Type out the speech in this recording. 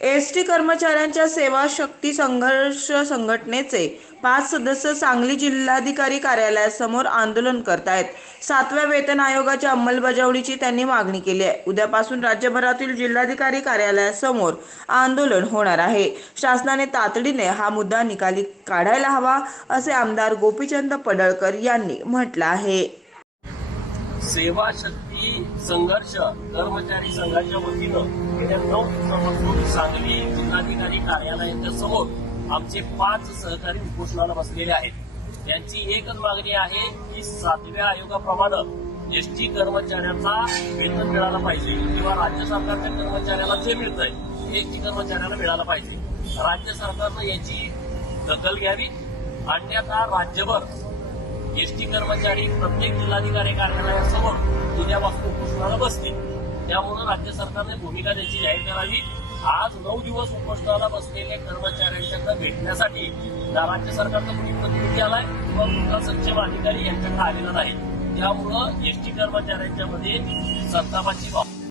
S T कर्मचाऱ्यांच्या सेवा शक्ती संघर्ष संघटनेचे पाच सदस्य सांगली जिल्हाधिकारी कार्यालयासमोर आंदोलन करत आहेत. सातव्या वेतन आयोगाच्या अंमलबजावणीची त्यांनी मागणी केली आहे. उद्यापासून राज्यभरातील जिल्हाधिकारी कार्यालयासमोर आंदोलन होणार आहे. शासनाने तातडीने हा मुद्दा निकाली काढायला हवा असे आमदार गोपीचंद पडळकर यांनी म्हटलं आहे. सेवा शक्ती संघर्ष कर्मचारी संघाच्या वतीनं गेल्या नऊ दिवसापासून सांगली जिल्हाधिकारी कार्यालयाच्या समोर आमचे पाच सहकारी उपोषणाला बसलेले आहेत. त्यांची एकच मागणी आहे की सातव्या आयोगाप्रमाणे एसटी कर्मचाऱ्यांचा वेतन मिळाला पाहिजे किंवा राज्य सरकारच्या कर्मचाऱ्याला जे मिळतंय ते एसटी कर्मचाऱ्याला मिळालं पाहिजे. राज्य सरकारनं याची दखल घ्यावी. अन्यथा राज्यभर एसटी कर्मचारी प्रत्येक जिल्हाधिकारी कार्यालयासमोर उपोषणाला बसतील त्यामुळे राज्य सरकारने भूमिका त्याची जाहीर करावी. आज नऊ दिवस उपोषणाला बसलेल्या कर्मचाऱ्यांच्याकडे भेटण्यासाठी राज्य सरकारचा कुणी प्रतिनिधी आलाय? किंवा कुठला सक्षम अधिकारी यांच्याकडे आलेला नाही. त्यामुळं एसटी कर्मचाऱ्यांच्या मध्ये संतापाची भाव